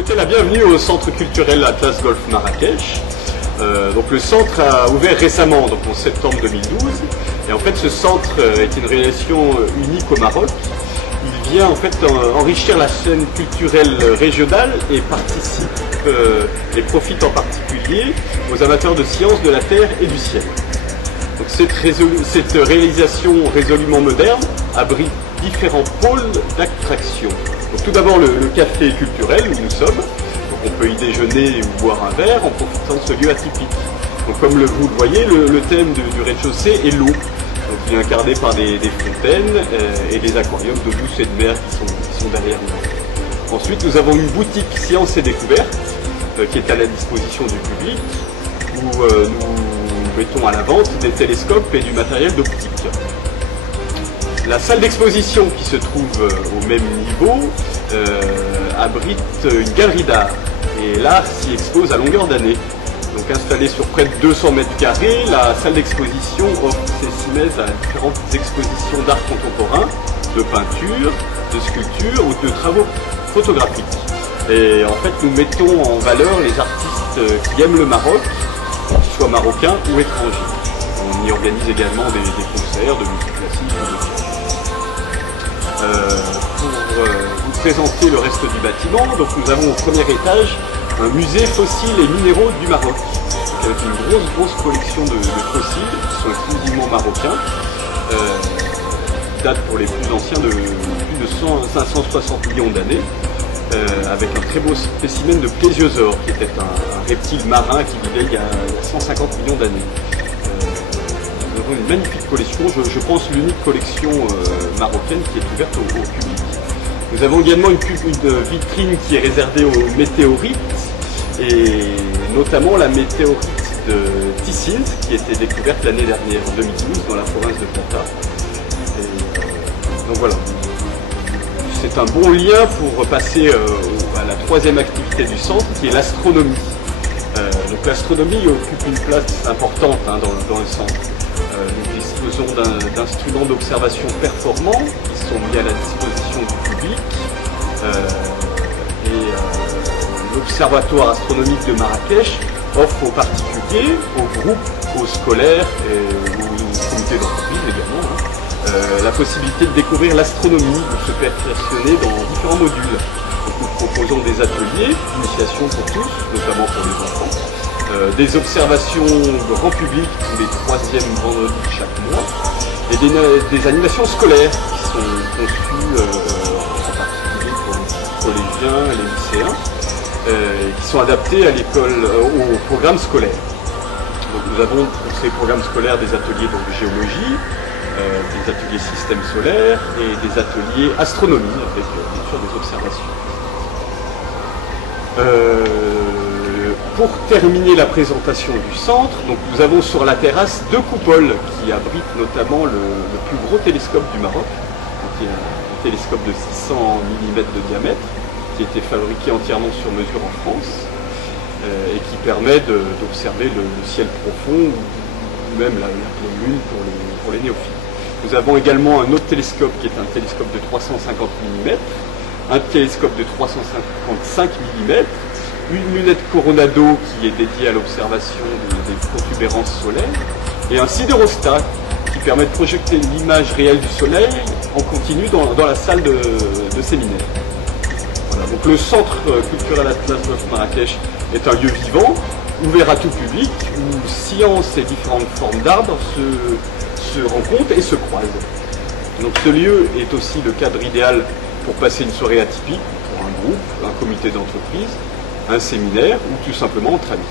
souhaiter la bienvenue au Centre culturel Atlas Golf Marrakech. Donc le centre a ouvert récemment, donc en septembre 2012. Et en fait, ce centre est une réalisation unique au Maroc. Il vient en fait enrichir la scène culturelle régionale et participe et profite en particulier aux amateurs de sciences de la terre et du ciel. Donc cette réalisation résolument moderne abrite différents pôles d'attraction. Tout d'abord le café culturel où nous sommes. Donc on peut y déjeuner ou boire un verre en profitant de ce lieu atypique. Donc comme vous le voyez, le thème du rez-de-chaussée est l'eau. Donc il est incarné par des fontaines et des aquariums d'eau douce et de mer qui sont derrière nous. Ensuite nous avons une boutique sciences et découvertes qui est à la disposition du public où nous mettons à la vente des télescopes et du matériel d'optique. La salle d'exposition qui se trouve au même niveau abrite une galerie d'art et l'art s'y expose à longueur d'année. Donc installée sur près de 200 mètres carrés, la salle d'exposition offre ses cimaises à différentes expositions d'art contemporain, de peinture, de sculpture ou de travaux photographiques. Et en fait nous mettons en valeur les artistes qui aiment le Maroc, qu'ils soient marocains ou étrangers. On y organise également des concerts de musique classique ou de jazz. Pour vous présenter le reste du bâtiment, donc nous avons au premier étage un musée fossiles et minéraux du Maroc, donc avec une grosse collection de fossiles qui sont exclusivement marocains, qui datent pour les plus anciens de plus de 560 millions d'années, avec un très beau spécimen de plésiosaure, qui était un reptile marin qui vivait il y a 150 millions d'années. Nous avons une magnifique collection, je pense l'unique collection marocaine qui est ouverte au public. Nous avons également une vitrine qui est réservée aux météorites, et notamment la météorite de Tissine, qui a été découverte l'année dernière, en 2012, dans la province de Ponta. Donc voilà, c'est un bon lien pour passer à la troisième activité du centre, qui est l'astronomie. Donc l'astronomie occupe une place importante dans le centre. Nous disposons d'instruments d'observation performants qui sont mis à la disposition du public. L'Observatoire astronomique de Marrakech offre aux particuliers, aux groupes, aux scolaires et aux comités d'entreprise également la possibilité de découvrir l'astronomie, de se perfectionner dans différents modules. Donc, nous proposons des ateliers d'initiation pour tous, notamment pour les enfants. Des observations grand public tous les troisièmes vendredis de chaque mois et des animations scolaires qui sont conçues en particulier pour les collégiens et les lycéens qui sont adaptées à l'école, au programme scolaire. Donc nous avons pour ces programmes scolaires des ateliers de géologie, des ateliers système solaire et des ateliers astronomie avec bien sûr des observations. Pour terminer la présentation du centre, donc nous avons sur la terrasse deux coupoles qui abritent notamment le plus gros télescope du Maroc, qui est un télescope de 600 mm de diamètre, qui a été fabriqué entièrement sur mesure en France et qui permet d'observer le ciel profond ou même la pleine lune pour les néophytes. Nous avons également un autre télescope qui est un télescope de 350 mm, un télescope de 355 mm, une lunette Coronado qui est dédiée à l'observation des protubérances solaires, et un sidérostat qui permet de projeter l'image réelle du soleil en continu dans la salle de séminaire. Voilà, donc le centre culturel Atlas Golf Marrakech est un lieu vivant, ouvert à tout public, où science et différentes formes d'art se rencontrent et se croisent. Donc ce lieu est aussi le cadre idéal pour passer une soirée atypique pour un groupe, un comité d'entreprise, un séminaire ou tout simplement entre amis.